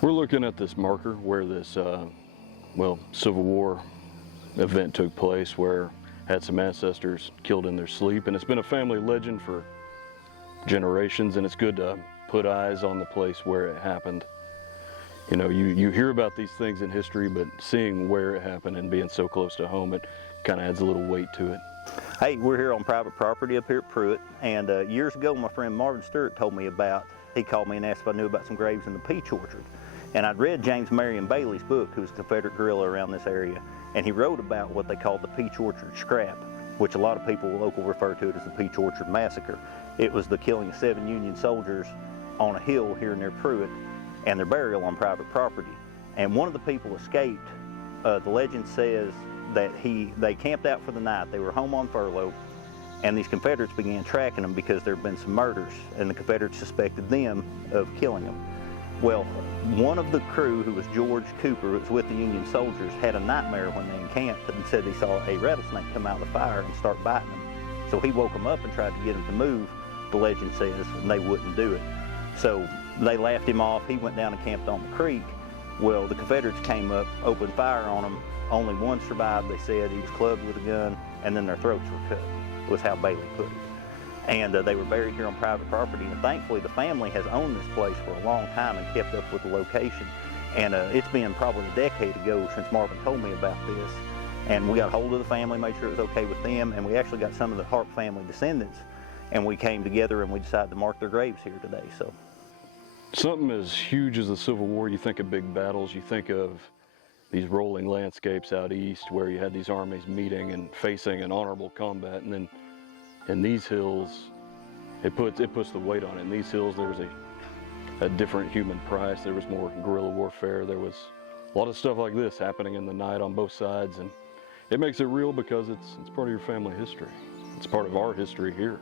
We're looking at this marker where this, well, Civil War event took place, where had some ancestors killed in their sleep, and it's been a family legend for generations, and it's good to put eyes on the place where it happened. You know, you hear about these things in history, but seeing where it happened and being so close to home, it kind of adds a little weight to it. Hey, we're here on private property up here at Pruitt, and years ago my friend Marvin Stewart told me about, he called me and asked if I knew about some graves in the Peach Orchard. And I'd read James Marion Bailey's book, who was a Confederate guerrilla around this area, and he wrote about what they called the Peach Orchard Scrap, which a lot of people local refer to it as the Peach Orchard Massacre. It was the killing of 7 Union soldiers on a hill here near Pruitt, and their burial on private property. And one of the people escaped. The legend says that they camped out for the night. They were home on furlough, and these Confederates began tracking them because there had been some murders, and the Confederates suspected them of killing them. Well, one of the crew, who was George Cooper, who was with the Union soldiers, had a nightmare when they encamped and said he saw a rattlesnake come out of the fire and start biting them. So he woke them up and tried to get them to move, the legend says, and they wouldn't do it. So they laughed him off. He went down and camped on the creek. Well, the Confederates came up, opened fire on him. Only one survived, they said. He was clubbed with a gun, and then their throats were cut, was how Bailey put it. And they were buried here on private property, and thankfully the family has owned this place for a long time and kept up with the location. And it's been probably a decade ago since Marvin told me about this. And we got hold of the family, made sure it was okay with them, and we actually got some of the Harp family descendants, and we came together and we decided to mark their graves here today. So, something as huge as the Civil War, you think of big battles, you think of these rolling landscapes out east where you had these armies meeting and facing an honorable combat, and then in these hills, it puts the weight on it. In these hills, there was a different human price. There was more guerrilla warfare. There was a lot of stuff like this happening in the night on both sides, and it makes it real because it's part of your family history. It's part of our history here.